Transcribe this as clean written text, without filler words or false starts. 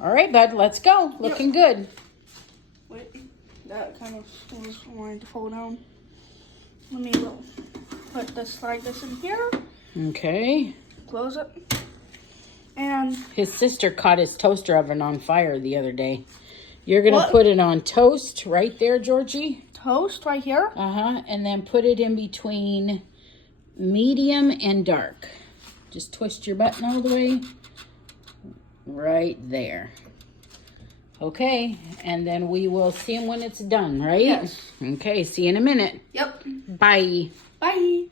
All right, bud, let's go. Looking good. Wait, that kind of was wanting to fall down. Let me slide this in here. Okay. Close it. And his sister caught his toaster oven on fire the other day. You're going to What? put it on toast right there, Georgie. toast right here. Uh-huh. And then put it in between medium and dark. Just twist your button all the way. Right there. Okay. And then we will see him when it's done, right? Yes. Okay. See you in a minute. Yep. Bye. Bye.